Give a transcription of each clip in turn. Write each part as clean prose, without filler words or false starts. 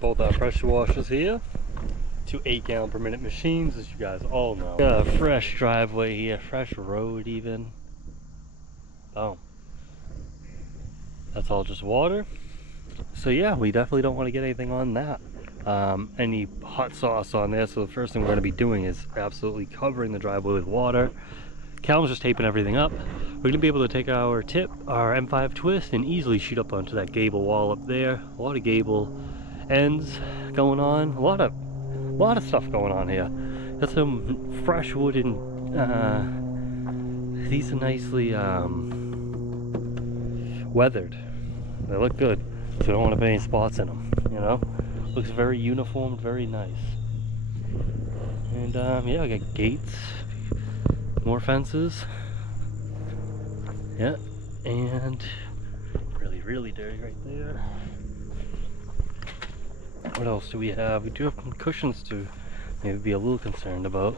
both our pressure washers here. 2 8-gallon per minute machines, as you guys all know. Got a fresh driveway here, fresh road even. Boom. That's all just water. So yeah, we definitely don't want to get anything on that. Any hot sauce on there. So the first thing we're going to be doing is absolutely covering the driveway with water. Callum's just taping everything up. We're going to be able to take our tip, our M5 twist, and easily shoot up onto that gable wall up there. A lot of gable ends going on. A lot of stuff going on here. Got some fresh wooden. These are nicely weathered. They look good, so I don't want to put any spots in them. You know, looks very uniform, very nice. And yeah, I got gates. More fences. Yeah, and really dirty right there. What else do we have? We do have some cushions to maybe be a little concerned about.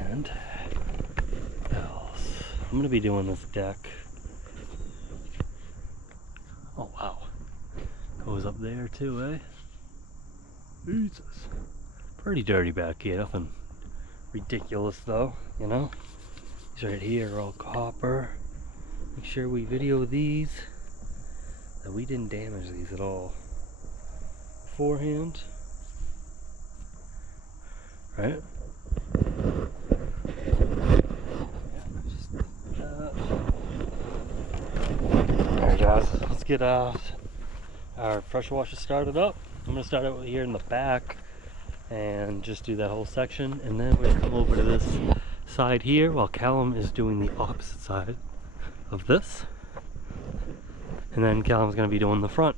And what else? I'm gonna be doing this deck. Oh wow. Goes up there too, eh? Jesus. Pretty dirty back here, nothing ridiculous though, you know? These right here are all copper. Make sure we video these, that we didn't damage these at all beforehand. Right? Alright guys, let's get our pressure washer started up. I'm going to start out here in the back and just do that whole section, and then we're going to come over to this side here while Callum is doing the opposite side of this, and then Callum's going to be doing the front.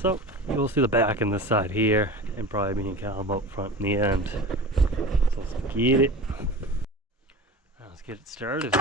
So you'll see the back and this side here, and probably me and Callum out front in the end. So let's get it. Now let's get it started.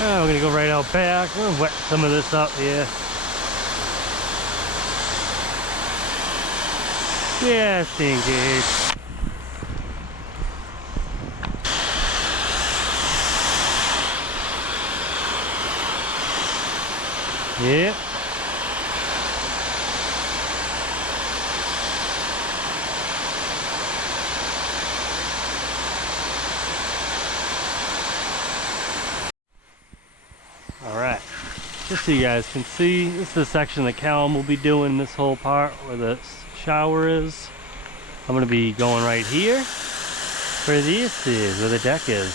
We're gonna go right out back. We're gonna wet some of this up here. Just in case. Yep. Alright, just so you guys can see, this is the section that Callum will be doing, this whole part where the shower is. I'm going to be going right here where this is, where the deck is.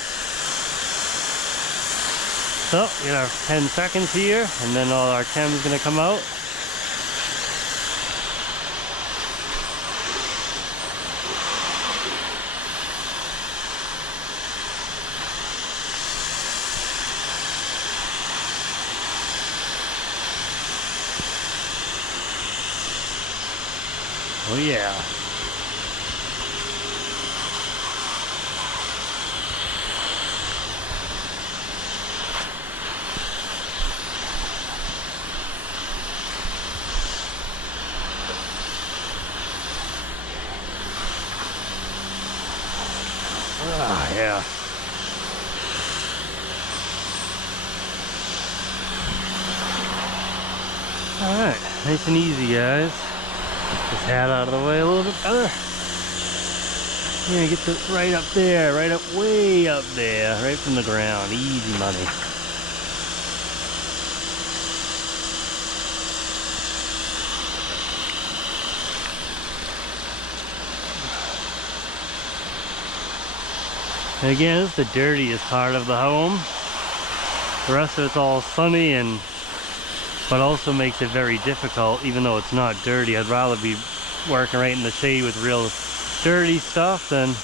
So, we got our 10 seconds here, and then all our chem is going to come out. Oh yeah. Ah, yeah. Alright, nice and easy, guys. This hat out of the way a little bit better. Yeah, get it right up there, right up, way up there, right from the ground. Easy money. And again, this is the dirtiest part of the home. The rest of it's all sunny, and but also makes it very difficult, even though it's not dirty. I'd rather be working right in the shade with real dirty stuff than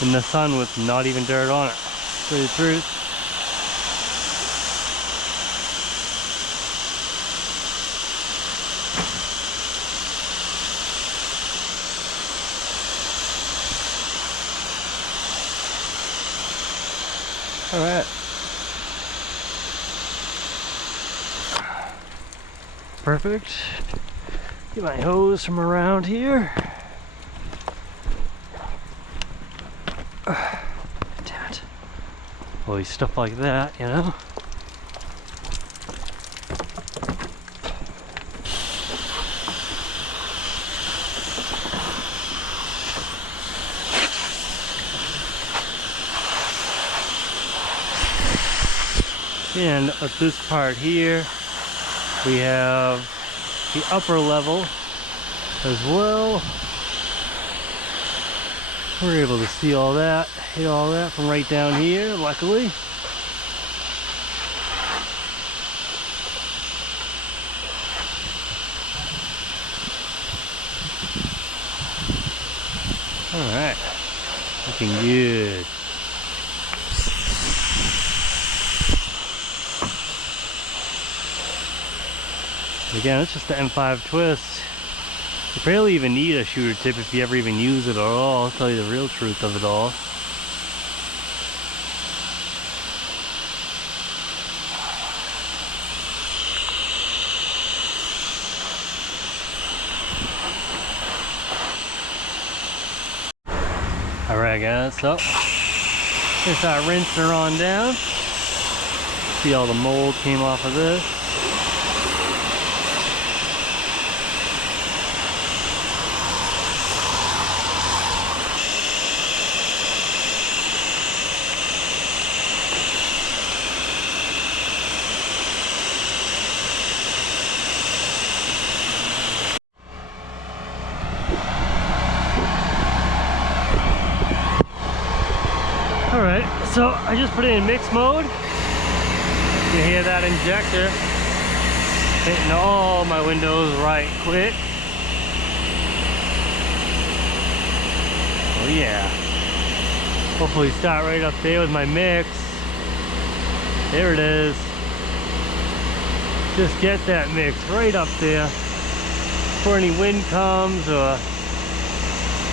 in the sun with not even dirt on it. To tell you the truth. All right. Perfect. Get my hose from around here. Damn it. Always stuff like that, you know? And at this part here, we have the upper level as well. We're able to see all that, hit all that from right down here, luckily. All right, looking good. Again, it's just the M5 twist. You barely even need a shooter tip if you ever even use it at all. I'll tell you the real truth of it all. Alright guys, so just start rinsing her on down. See all the mold came off of this. Alright, so I just put it in mix mode. You hear that injector hitting all my windows right quick. Oh yeah. Hopefully start right up there with my mix. There it is. Just get that mix right up there before any wind comes or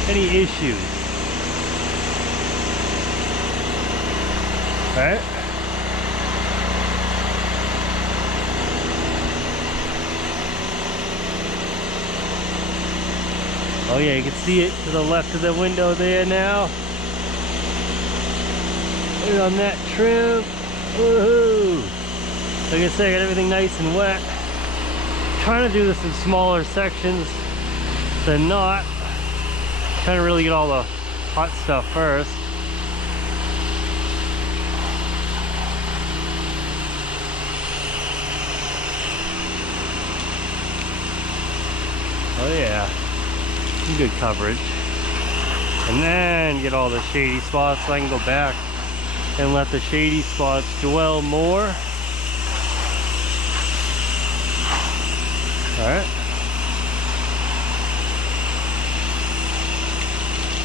any issues. Alright. Oh yeah, you can see it to the left of the window there now. Right on that trim. Woohoo! Like I say, I got everything nice and wet. Trying to do this in smaller sections than not. Trying to really get all the hot stuff first. Oh yeah, some good coverage. And then get all the shady spots so I can go back and let the shady spots dwell more. Alright.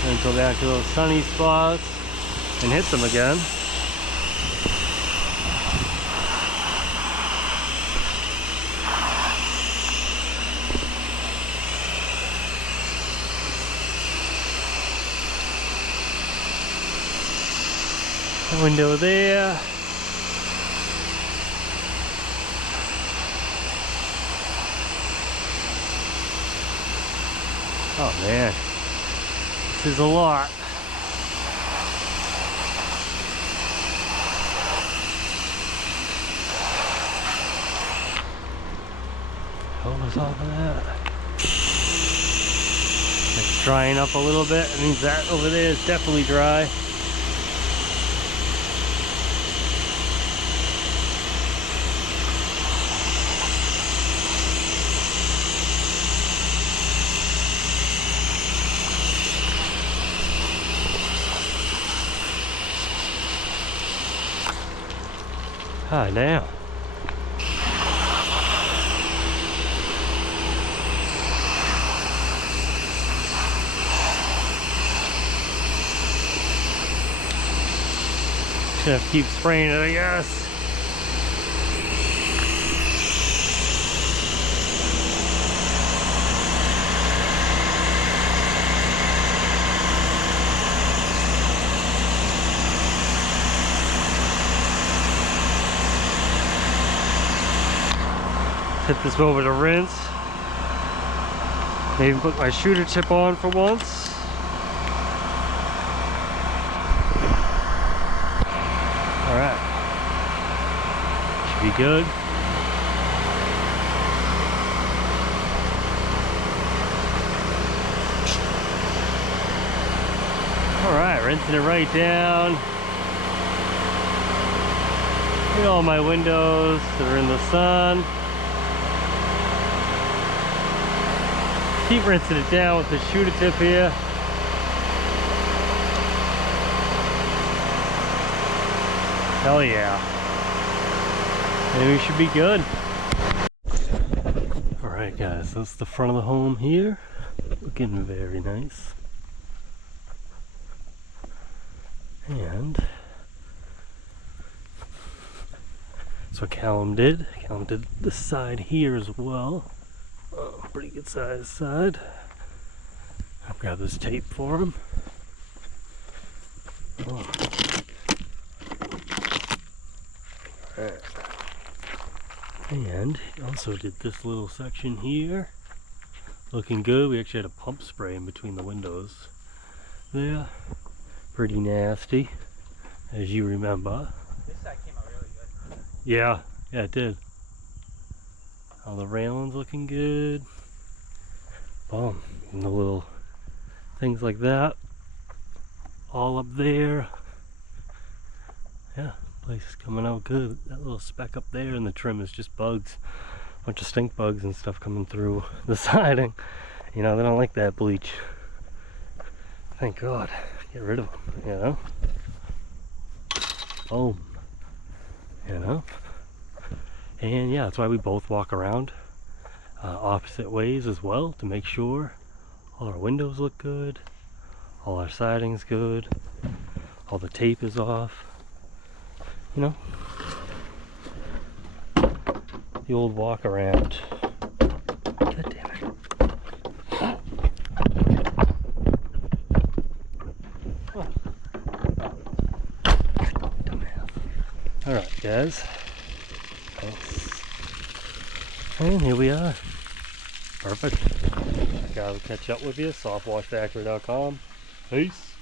And go back to those sunny spots and hit them again. Window there. Oh man, this is a lot. What was all of that? It's drying up a little bit. It means that over there is definitely dry. Ah, damn. Just gonna keep spraying it, I guess. Hit this over to rinse. Maybe put my shooter tip on for once. Alright. Should be good. Alright, rinsing it right down. Look at all my windows that are in the sun. Keep rinsing it down with the shooter tip here. Hell yeah. And we should be good. Alright guys, that's the front of the home here. Looking very nice. And that's what Callum did. Callum did the side here as well. Oh, pretty good sized side. I'll grab this tape for him. Oh. Alright. And he also did this little section here. Looking good. We actually had a pump spray in between the windows there. Pretty nasty, as you remember. This side came out really good. Yeah, it did. All the railings looking good. Boom. And the little things like that. All up there. Yeah, place is coming out good. That little speck up there in the trim is just bugs. A bunch of stink bugs and stuff coming through the siding. You know, they don't like that bleach. Thank God. Get rid of them, you know? Boom. You know? And yeah, that's why we both walk around opposite ways as well, to make sure all our windows look good, all our siding's good, all the tape is off, you know? The old walk around. God damn it. Alright guys, thanks. And here we are. Perfect. I'll catch up with you, softwashfactory.com. Peace.